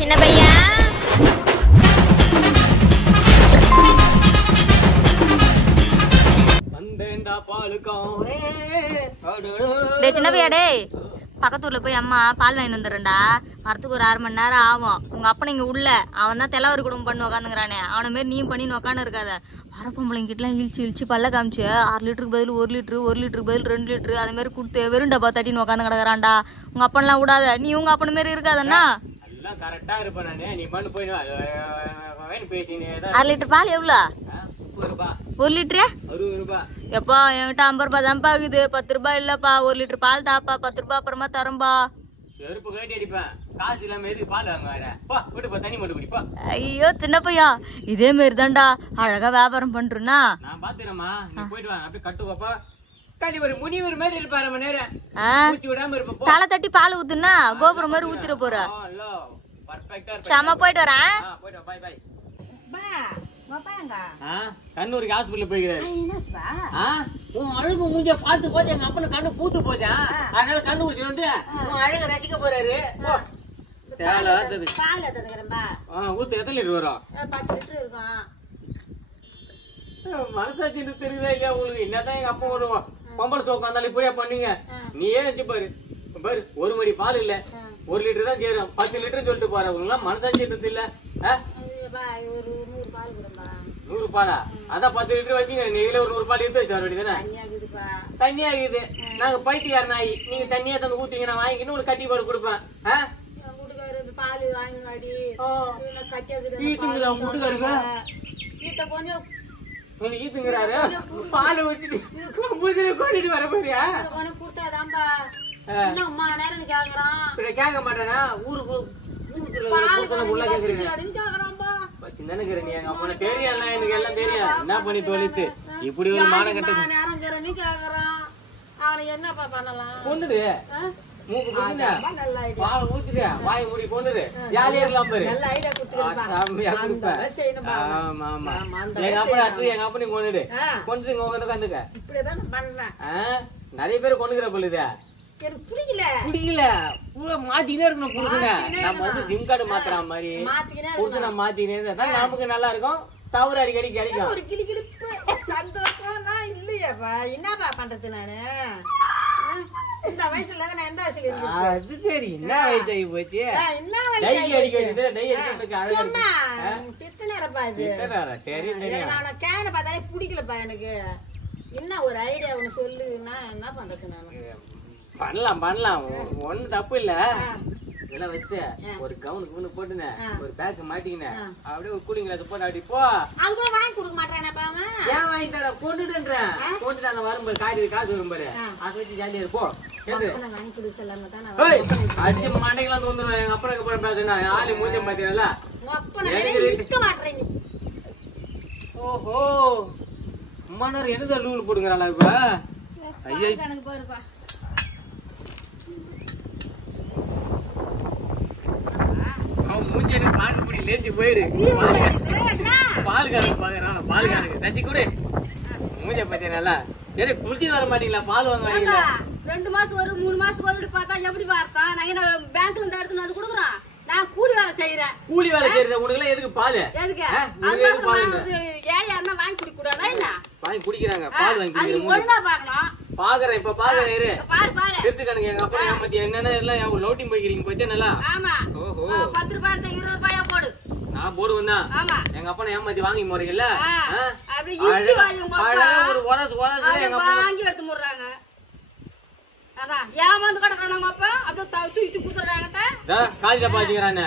சின்ன பையன் சின்ன பையா டேய் பக்கத்தூர்ல போய் அம்மா பால் வாங்கி வந்துடுறேன்டா வரத்துக்கு ஒரு 1/2 மணி நேரம் ஆகும் உங்க அப்பனை இங்க உள்ள அவன் தான் தெலவரி குடும்பம் பண்ணி உக்காந்துங்கிறானே அவனை மாரி நீயும் பண்ணி உக்காந்து இருக்காத வரப்பொம்பளைங்க கிட்டலாம் இழிச்சு பல்ல காமிச்சு 6 லிட்டருக்கு பதில் 1 லிட்டரு 1 லிட்டருக்கு பதில் 2 லிட்டரு அது மாதிரி கொடுத்து வெறும் டப்பா தட்டின்னு உக்காந்து கிடக்குறான்டா உங்க அப்பன்லாம் விடாத நீ உங்க அப்பன மாரி இருக்காதண்ணா 6 லிட்டர் பால் எவ்வளோ 1 லிட்டரு எப்பா என்கிட்ட 50 ரூபாய் தான்ப்பா ஆகுது 10 ரூபாய் இல்லப்பா 1 லிட்டர் பால் தாப்பா 10 ரூபாய் அப்புறமா தரம்பா ஐயோ சின்ன பையா இதே மாதிரி தான்டா அழகா வியாபாரம் பண்றா தலை தட்டி பால் ஊத்துனா கோபுரம் மாதிரி ஊத்திர போற சம போயிட்டு வரேன் கண்ணூருக்கு ஹாஸ்பிட்டல் போய்கிறாரு அழகு மூஞ்ச பார்த்து போச்சு எங்க அப்பனு கண்ணு பூத்து போச்சா அதனால கண்ணு குடிச்சு வந்து அழக ரசிக்க போறாரு ஊத்து எத்தனை லிட்டர் வரும் 10 லிட்டர் இருக்கும் மனசாட்சி தெரியுதா இல்லையா உங்களுக்கு என்னதான் எங்க அப்பா விடுவோம் பொம்பளை சோக்கம் இருந்தாலும் இப்படியா பண்ணீங்க நீ ஏன் வச்சு பாரு பாரு 1 மணி பால் இல்ல 1 லிட்டர் தான் சேரும் 10 லிட்டர் சொல்லிட்டு போற உங்களுக்கு மனசாட்சி இல்ல 100 பாலா அதான் 10 லிட்டர் வச்சுங்க நீங்களே ஒரு 100 பால் எடுத்து வச்சு வர வேண்டியதானே தண்ணி ஆகுது நாங்க பைத்தியார நாய் நீங்க தண்ணியா தந்து ஊத்தீங்க நான் வாங்கிக்கின்னு ஒரு கட்டி பாடு கொடுப்பேன் ஈத்துங்கிறாரு பால் ஊத்திட்டு கொண்டுட்டு வர போறியா கேட்க மாட்டானா ஊருக்கு தெரியும் எனக்கு எல்லாம் தெரியும் என்ன பண்ணி தொலைத்து இப்படி ஒரு மானம் கட்ட கொண்டுடு மூக்கு பால் ஊத்திட்டு வாய் மூடி கொண்டுரு ஜாலியா இருக்கலாம் பாரு ஆமா ஆமா எங்க அப்பா அடுத்து எங்க அப்பா நீ கொண்டுடு கொண்டு இங்க உட்காந்துக்க நிறைய பேர் கொண்டுக்கிற பொழுது புடிக்கல மாத்திக்கினே இருக்கணும் புருஷன நம்ம வந்து சிம் கார்டு மாத்துற மாதிரி புருஷனை மாத்திக்கினே இருந்தா நமக்கு நல்லா இருக்கும் டவர் அடிக்கடி கிடைக்கும் ஒரு கிளிகிளிப்பு சந்தோஷமா இல்லையாப்பா என்னப்பா பண்றது நானு இந்த வயசுல நான் எந்த வயசுல இருக்கேன் அது சரி என்ன வயசு ஆகி போச்சு டை அடிக்க வேண்டியது டை அடிக்கிறதுக்கு அழகா இருக்கு பித்தனேரப்பா இது தெரியும் தெரியும் நான் கேன பார்த்தாலே பிடிக்கலப்பா எனக்கு என்ன ஒரு ஐடியா ஒன்னு சொல்லுன்னா என்ன பண்றது நானு பண்ணலாம் ஒண்ணும் தப்பு இல்ல இதெல்லாம் வச்சுட்டு ஒரு கவுனுக்கு போட்டுன ஒரு பேக் மாட்டிக்கினேன் அப்படியே ஒரு கூலிங் கிளாஸ் போட்டு அப்படி போ அது கூட வாங்கி கொடுக்க மாட்டானப்பா ஏன் வாங்கி தர கொண்டுன்றேன் கொண்டுட்டு அந்த வரும்போது காசு வரும்பாரு அதை வச்சு ஜாலியா இருப்போம் அடிச்சு மாட்டைக்கெல்லாம் தோந்துடும் எங்க அப்பனுக்கு போய் பேசுனா ஆளு மூஞ்சம் பாத்தீங்களா ஓஹோ அம்மானார் எதுதான் லூல் போடுங்கிறாளா இப்ப ஐயா மூஞ்சி பாக்கு குடி லேச்சு போயிடு பால் கணக்கு பாக்குறான் பால் கணக்கு தச்சு கூட மூஞ்ச பத்தியா நல்லா சரி குளிச்சு வர மாட்டீங்களா பால் வாங்க 2 மாசம் வரும் 3 மாசம் வரும் பார்த்தா எப்படி வார்த்தான் நாங்க என்ன பேங்க்ல இருந்து எடுத்துன்னு வந்து கொடுக்குறோம் நான் கூலி வேலை செய்யறேன் கூலி வேலை செய்யறது உனக்கு எல்லாம் எதுக்கு பால் எதுக்கு ஏழை யாருன்னா வாங்கி குடிக்க கூடாதா என்ன வாங்கி குடிக்கிறாங்க பால் வாங்கி குடிக்கிறாங்க ஒழுங்கா பாக்கணும் பாக்குறேன் இப்ப பாக்குறேன் இரு பாரு திருட்டு கணக்கு எங்க அப்பா ஏமாத்தி என்னென்ன எல்லாம் லோட்டிங் போய்க்கிறீங்க பத்தியா நல்லா ஆமா 10 ரூபாய் 20 ரூபாயா போடு நான் போடுவேன் தான் எங்க அப்பா ஏமாத்தி வாங்கி போறீங்கல்ல ஒரு வாங்கி எடுத்து முடுறாங்க அதான் ஏமாந்து கிடக்குறாங்க அப்ப அப்படியே தூக்கி கொடுத்துறாங்க காலில பாத்துக்கிறானே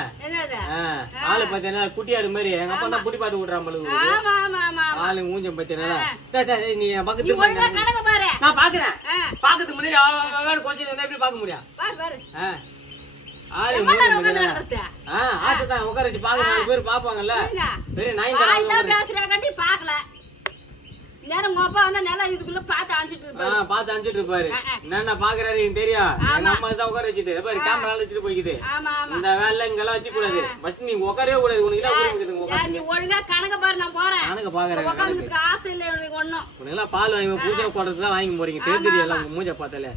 ஆளு பாத்தீங்கன்னா குட்டியாடு மாதிரி எங்க அப்பா தான் புடி பாட்டு விடுறான் ஆளு மூஞ்சம் பாத்தீங்கன்னா நீ பக்கத்து நான் பாக்குறேன் பாக்கிறதுக்கு முன்னாடி கொஞ்சம் எப்படி பாக்க முடியும் ஆளு ஆசைதான் உட்கார வச்சு பாக்குற 4 பேர் பாப்பாங்கல்ல பெரிய நாய் பாக்கல நேரம் அப்பா வந்து நல்லா இதுக்குள்ள பாத்து அஞ்சிட்டு இருப்பாரு என்ன பாக்குறாரு தெரியும் எங்க அம்மா தான் உட்கார வச்சுட்டு பாரு கேமரா வச்சுட்டு போய்க்குது இந்த வேலை இங்கெல்லாம் வச்சு கூடாது பஸ் நீ உட்காரவே கூடாது உனக்கு நீ ஒழுங்கா கணக்க பாரு நான் போறேன் கணக்கு பாக்குறேன் ஆசை இல்ல உனக்கு ஒண்ணும் உனக்கு எல்லாம் பால் வாங்கி பூஜை போடுறதுதான் வாங்கி போறீங்க தெரியுது எல்லாம் மூஞ்ச பார்த்தாலே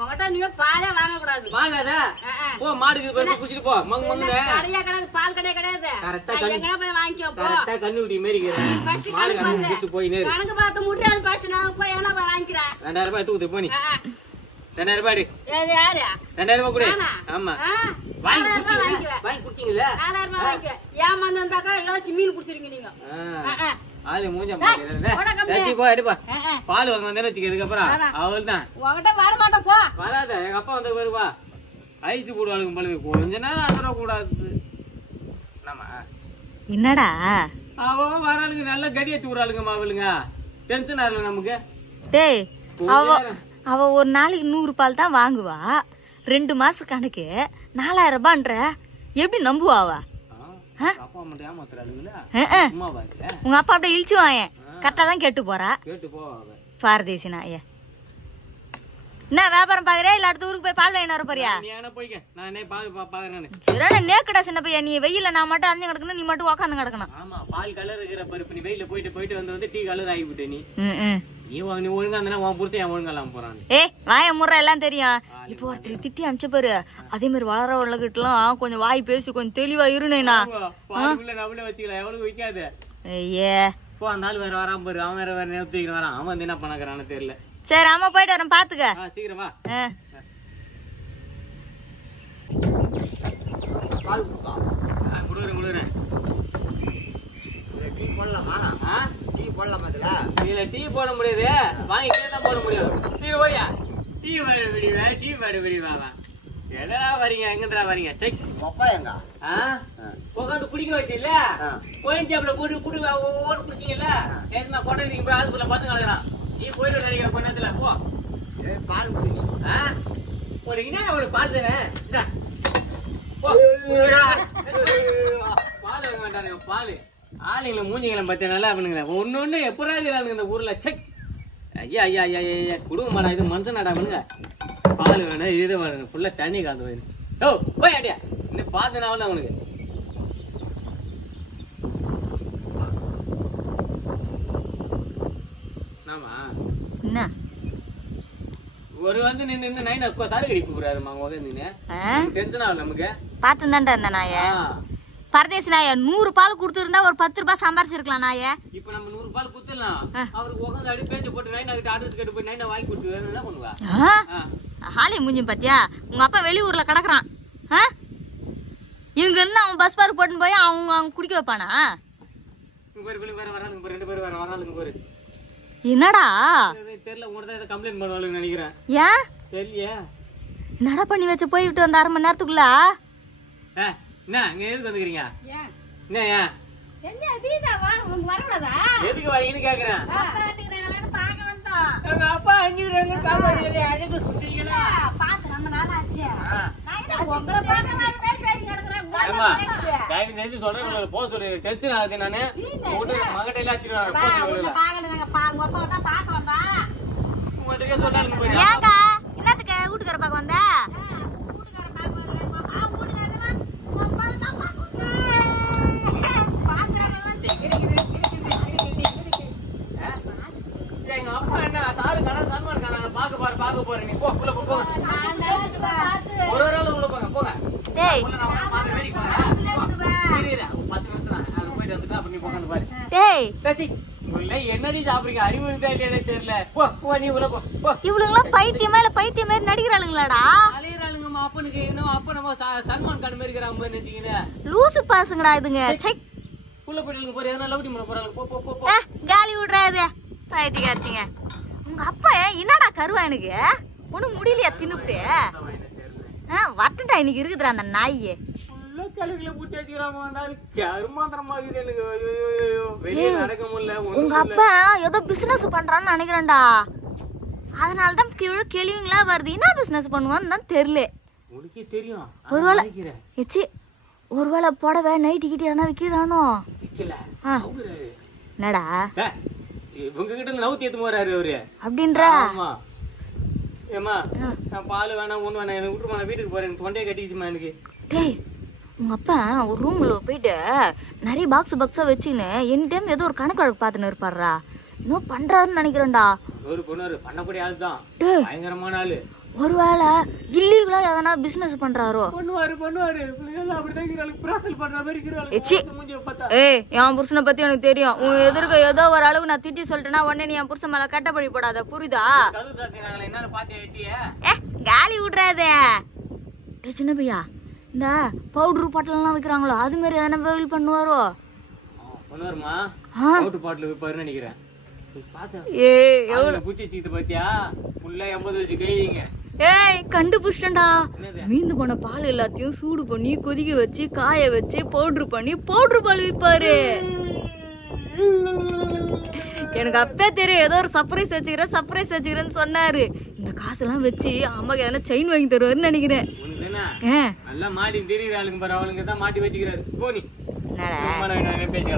உங்ககிட்ட நீ பாலே வாங்க கூடாது. வாங்காத. போ மாடுக்கு போய் குடிச்சிட்டு போ. மங்க மங்கனே. கடையா கிடையாது, பால் கடையா கிடையாது. எங்கடா போய் வாங்கிக்கோ போ. கரெக்ட்டா கண்ணுடி மேரிக்கிற. மாடு கண்ணு குடிச்சு போய் நேரு. கணக்கு பார்த்து முடியாது ஃபர்ஸ்ட் நான் போய் எங்கடா போய் வாங்கிக்கிறேன். 2000 ரூபாய் தூக்கு போ நீ. 2000 ரூபாய். ஏது யாரு? 2000 ரூபாய் கொடு. ஆமா. வாங்கி குடிச்சீங்களா? 4000 ரூபாய் வாங்கிக்க. ஏமாந்து வந்தாக்கா இலவசி மீன் குடிச்சிருங்க நீங்க. ஆளு மூஞ்ச மாட்டேங்குது. ஏச்சி போ அடிப்பா. பால் வாங்க வந்தேன்னு வச்சுக்க இதுக்கு அப்புறம் அவள்தான். உங்ககிட்ட வர மாட்டேன் போ. வராத. எங்க அப்பா வந்து வருவா. ஐஸ் போடுவாளுங்க பொழுது கொஞ்ச நேரம் அதர கூடாது. என்னடா அவன் வராளுங்க நல்ல கடி ஏத்தி விடுறாளுங்க மாவளுங்க. டென்ஷன் ஆகல நமக்கு. டேய் அவ ஒரு நாளைக்கு 100 பால் தான் வாங்குவா. 2 மாசம் கணக்கு 4000 ரூபான்ற எப்படி நம்புவா அவ? உங்க அப்பா அப்படியே இழிச்சு வாயன் கரெக்டா தான் கேட்டு போறா. பாரதேசி நாய. என்ன வியாபாரம் பாக்குறியா இல்ல அடுத்த ஊருக்கு போய் பால் வாங்கிட்டு வர போறியா? சரி நேக்கடா சின்ன பையன். நீ வெயில நான் மட்டும் அஞ்சு கிடக்கணும், நீ மட்டும் உக்காந்து கிடக்கணும். பால் கலர் இருக்கிற பருப்பு நீ வெயில போயிட்டு வந்து டீ கலர் ஆகிவிட்ட நீ. நீ ஒழுங்கா இருந்தா உன் புருஷன் ஒழுங்கா இல்லாம போறான். வாய முறை எல்லாம் தெரியும். இப்போ ஒருத்தர் திட்டி அமிச்ச பாரு. அதே மாதிரி வளர உலகிட்டலாம் கொஞ்சம் வாய் பேசி கொஞ்சம் தெளிவா இருநேனா நம்மளே வச்சுக்கலாம். எவனுக்கு வைக்காது. ஐயே போ அந்த ஆள் வேற வராம பாரு. அவன் வேற நேரத்துக்கு வரான். அவன் வந்து என்ன பண்ணான்னு தெரியல. சரி ஆமா போயிட்டு வரேன் பாத்துக்க. சீக்கிரமா குடுறேன். டீ போடலாமா? டீ போடலாமா? இதுல டீ போட முடியாது. வாங்கி தான் போட முடியும். டீ ஓடியா? டீ விடுவா. என்னடா வரீங்க? எங்கடா வரீங்க? செக் அப்பா எங்க உட்காந்து குடிக்க வச்சில்ல போயிட்டு அப்படி போட்டு குடி ஓட்டு குடிச்சீங்கல்ல. ஏன்னா கொண்டை நீங்க போய் ஆஸ்பத்திரியில பார்த்து கலக்குறான். நீ போயிட்டு நினைக்கிற பண்ணத்துல போ. பால் குடிங்க. ஒரு என்ன ஒரு பால் தானே பால் வாங்க வேண்டாங்க. பால் ஆளுங்களை மூஞ்சிங்களை பத்திய நல்லா பண்ணுங்க. ஒன்னு எப்படா இருக்கிறானுங்க இந்த ஊர்ல. செக் ஐயா ஐயா ஐயா ஐயா குடும்ப மாடா. இது மனுஷனாடா பண்ணுங்க. பால் வேணும் இது வேணும். ஃபுல்லா தண்ணி காந்து வேணும். ஓ போய் அடியா இன்னும் பார்த்துனாவும் தான் அவனுக்கு. ஆமா என்ன ஒரு வந்து நின்று நைன் சாரி கடி கூப்பிடுறாருமா. டென்ஷன் ஆகும் நமக்கு. பாத்து தான்டா இருந்த நாய பரதேசி நாய. 100 பால் கொடுத்துருந்தா ஒரு 10 ரூபாய் சம்பாரிச்சிருக்கலாம் நாய. இப்ப நம்ம 100 பால் குத்துலாம். அவருக்கு உட்காந்து அடி பேச்சு போட்டு நைனா கிட்ட அட்ரஸ் கேட்டு போய் நைனா வாங்கி கொடுத்து என்ன பண்ணுவா? ஹாலி மூஞ்சி பாத்தியா? உங்க அப்பா வெளியூர்ல கிடக்குறான். இவங்க இருந்து அவன் பஸ் பார்க் போட்டு போய் அவங்க குடிக்க வைப்பானா? என்னடா தெரியல. உங்கள்ட்ட கம்ப்ளைண்ட் பண்ணுவாங்க நினைக்கிறேன். ஏன் தெரியல என்னடா பண்ணி வச்சு போயிட்டு வந்த 1/2 மணி நேரத்துக்குள்ள என்ன இங்க எதுக்கு வந்துக்கிறீங்க? என்ன எதுக்கு வரீங்கன்னு கேக்குறேன். எங்க அப்பா 5 சொல்றேன் போக சொல்லு. டென்ஷன் ஆகுது. நானு மகட்ட எல்லாம் ஏங்கா என்னத்துக்கு வீட்டுக்கார பாக்க வந்த? எங்க அப்பா என்ன சாரு கடை சன்மான் காண பாக்க போறேன். நீ போ உள்ள போ. ஒரு ஆள் உள்ள போங்க போங்க. டேய் என்னடி சாப்பிடுறீங்க? அறிவு இருந்தா இல்லையா தெரியல. போ நீ உள்ள போ. இவளுங்களாம் பைத்தியமா இல்ல பைத்திய மாதிரி நடிக்கிறாளுங்களாடா? அலையறாளுங்கம்மா. அப்பனுக்கு இன்னும் அப்ப நம்ம சல்மான் கான் மாதிரி இருக்கிறாங்க நினைச்சீங்கன்னா லூசு பாசுங்கடா இதுங்க. செக் உள்ள போயிட்டு போற எதனா லவ்டி பண்ண போறாங்க. போ காலி விடுறாது பைத்தியக்காரச்சிங்க. உங்க அப்பா என்னடா கருவா எனக்கு ஒண்ணும் முடியலையா தின்னுட்டு? வட்டண்டா இன்னைக்கு இருக்குதுடா அந்த நாயே. உங்க அப்பா ஏதோ பிசினஸ் பண்றான்னு நினைக்கிறேன்டா. அதனாலதான் கேள்விங்களா வருது. என்ன பிசினஸ் பண்ணுவான்னு தான் தெரியல. ஒருவேளை புடவை நைட்டு கிட்ட என்ன விக்கிறானோ? என்னடா அப்படின்ற பால் வேணாம் ஒண்ணு வேணாம் எனக்கு விட்டுருமா. வீட்டுக்கு போறேன். தொண்டையை கட்டிச்சுமா எனக்கு. டேய் உங்க அப்பா ஒரு ரூம்ல போயிட்டு நிறைய பாக்ஸா வச்சுன்னு எனி டைம் ஏதோ ஒரு கணக்கு வழக்கு பாத்துன்னு இருப்பாருடா. இன்னும் பண்றாருன்னு நினைக்கிறேன்டா. ஒரு பொண்ணு பண்ணக்கூடிய ஆள் தான். பயங்கரமான ஆளு. ஒருவேளை இல்லீகலா எதனா பிசினஸ் பண்றாரோ? பண்ணுவாரு எல்லாம் அப்படிதான் இருக்கிறாங்க, பிரார்த்தனை பண்ற மாதிரி இருக்கிறாங்க. எச்சி. ஏய், என் புருஷனை பத்தி எனக்கு தெரியும். உன் எதிர்க்க ஏதோ ஒரு அளவுக்கு நான் திட்டி சொல்லிட்டேன்னா உடனே நீ என் புருஷன் மேல கட்டப்படி போடாத, புரியுதா? என்னன்னு பாத்து எட்டிய காலி விடுறாதே. டே சின்ன பையா, இந்த பவுடர் பாட்டிலாம் விற்கிறாங்களோ அது மாதிரி எதனா வெயில் பண்ணுவாரோ? பண்ணுவாருமா, பவுடர் பாட்டில் விற்பாருன்னு நினைக்கிறேன். ஏய், கண்டுபிடிச்சிட்டா. மீந்து போன பால் எல்லாத்தையும் சூடு பண்ணி கொதிக்க வச்சு காய வச்சு பவுடர் பண்ணி பவுடர் பால் விற்பாரு. எனக்கு அப்பே தெரியும் ஏதோ ஒரு சர்ப்ரைஸ் வச்சுக்கிறேன்னு சொன்னாரு. இந்த காசெல்லாம் வச்சு அம்மாக்கு எதனா செயின் வாங்கி தருவாருன்னு நினைக்கிறேன். நல்லா மாட்டி தெரியுற ஆளுங்க பாரு, அவளுங்க தான் மாட்டி வச்சுக்கிறாரு. போனி பேசி